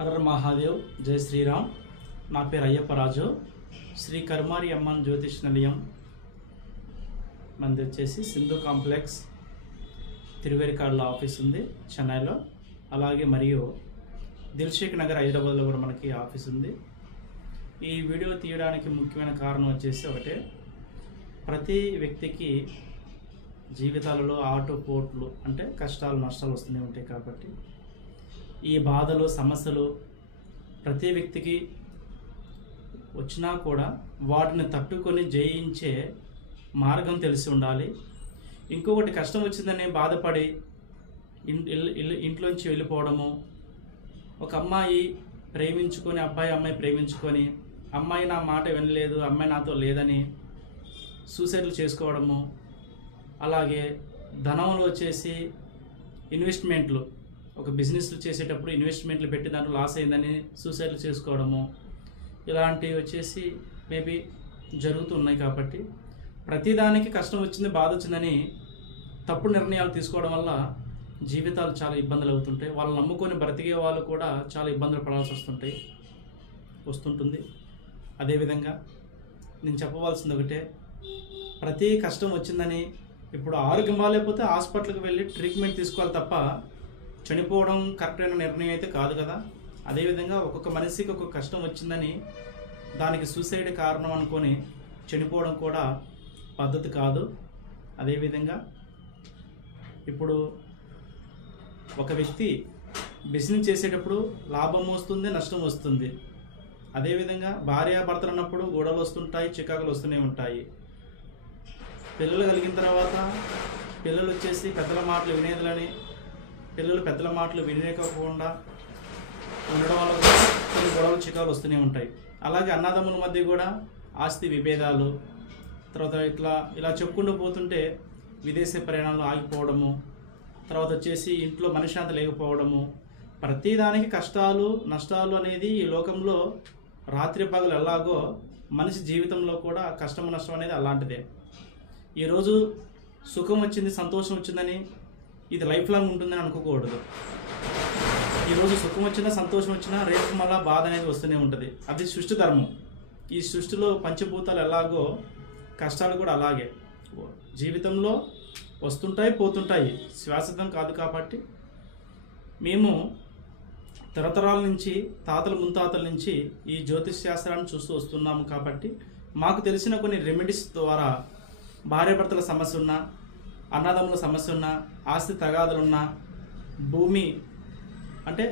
Horror Mahadev జై శ్రీరామ్. నా పేరు అయ్యప్పరాజు శ్రీ కర్మారి అమ్మన్ జ్యోతిష్ నిలయం మనది వచ్చేసి సింధు కాంప్లెక్స్ తిరువేరికాడులో ఆఫీస్ ఉంది చెన్నైలో. అలాగే మరియు దిల్షేక్ నగర్ హైదరాబాద్లో కూడా మనకి ఆఫీస్ ఉంది. ఈ వీడియో తీయడానికి ముఖ్యమైన కారణం వచ్చేసి ఒకటే. ప్రతి వ్యక్తికి జీవితాలలో ఆటో పోట్లు అంటే కష్టాలు నష్టాలు వస్తూనే ఉంటాయి కాబట్టి ఈ బాధలు సమస్యలు ప్రతి వ్యక్తికి వచ్చినా కూడా వాటిని తట్టుకొని జయించే మార్గం తెలిసి ఉండాలి. ఇంకొకటి కష్టం వచ్చిందని బాధపడి ఇంట్లోంచి వెళ్ళిపోవడము ఒక అమ్మాయి ప్రేమించుకొని అబ్బాయి అమ్మాయి ప్రేమించుకొని అమ్మాయి నా మాట వినలేదు అమ్మాయి నాతో లేదని సూసైడ్లు చేసుకోవడము అలాగే ధనంలో వచ్చేసి ఇన్వెస్ట్మెంట్లు ఒక బిజినెస్లు చేసేటప్పుడు ఇన్వెస్ట్మెంట్లు పెట్టి దాంట్లో లాస్ అయిందని సూసైడ్లు చేసుకోవడము ఇలాంటివి వచ్చేసి మేబీ జరుగుతున్నాయి కాబట్టి ప్రతిదానికి కష్టం వచ్చింది బాధ వచ్చిందని తప్పుడు నిర్ణయాలు తీసుకోవడం వల్ల జీవితాలు చాలా ఇబ్బందులు అవుతుంటాయి. వాళ్ళు నమ్ముకొని బ్రతికే వాళ్ళు కూడా చాలా ఇబ్బందులు పడాల్సి వస్తుంటాయి వస్తుంటుంది. అదేవిధంగా నేను చెప్పవలసింది ఒకటే ప్రతి కష్టం వచ్చిందని ఇప్పుడు ఆరోగ్యం బాగాలేకపోతే హాస్పిటల్కి వెళ్ళి ట్రీట్మెంట్ తీసుకోవాలి తప్ప చనిపోవడం కరెక్ట్ అయిన నిర్ణయం అయితే కాదు కదా. అదేవిధంగా ఒక్కొక్క మనిషికి ఒక్కొక్క కష్టం వచ్చిందని దానికి సూసైడ్ కారణం అనుకొని చనిపోవడం కూడా పద్ధతి కాదు. అదేవిధంగా ఇప్పుడు ఒక వ్యక్తి బిజినెస్ చేసేటప్పుడు లాభం వస్తుంది నష్టం వస్తుంది. అదేవిధంగా భార్యాభర్తలు అన్నప్పుడు గొడవలు వస్తుంటాయి చికాకులు వస్తూనే ఉంటాయి. పిల్లలు కలిగిన తర్వాత పిల్లలు వచ్చేసి పెద్దల మాటలు వినేదులని పిల్లలు పెద్దల మాటలు వినలేకపోకుండా ఉండడం వల్ల కొన్ని గొడవలు చికాలు వస్తూనే ఉంటాయి. అలాగే అన్నదమ్ముల మధ్య కూడా ఆస్తి విభేదాలు తర్వాత ఇట్లా ఇలా చెప్పుకుంటూ పోతుంటే విదేశీ ప్రయాణాలు ఆగిపోవడము తర్వాత వచ్చేసి ఇంట్లో మనశ్శాంతి లేకపోవడము ప్రతిదానికి కష్టాలు నష్టాలు అనేది ఈ లోకంలో రాత్రి పగలు ఎలాగో మనిషి జీవితంలో కూడా కష్టం నష్టం అనేది అలాంటిదే. ఈరోజు సుఖం వచ్చింది సంతోషం వచ్చిందని ఇది లైఫ్ లాంగ్ ఉంటుందని అనుకోకూడదు. ఈరోజు సుఖం వచ్చినా సంతోషం వచ్చినా రేపు మళ్ళా బాధ అనేది వస్తూనే ఉంటుంది. అది సృష్టి ధర్మం. ఈ సృష్టిలో పంచభూతాలు ఎలాగో కష్టాలు కూడా అలాగే. జీవితంలో వస్తుంటాయి పోతుంటాయి. శాశ్వతం కాదు కాబట్టి మేము తరతరాల నుంచి తాతల ముంతాతల నుంచి ఈ జ్యోతిష్ శాస్త్రాన్ని చూస్తూ వస్తున్నాము కాబట్టి మాకు తెలిసిన కొన్ని రెమెడీస్ ద్వారా భార్యాభర్తల సమస్య ఉన్నా అన్నదమ్ముల సమస్య ఉన్నా ఆస్తి తగాదులున్నా భూమి అంటే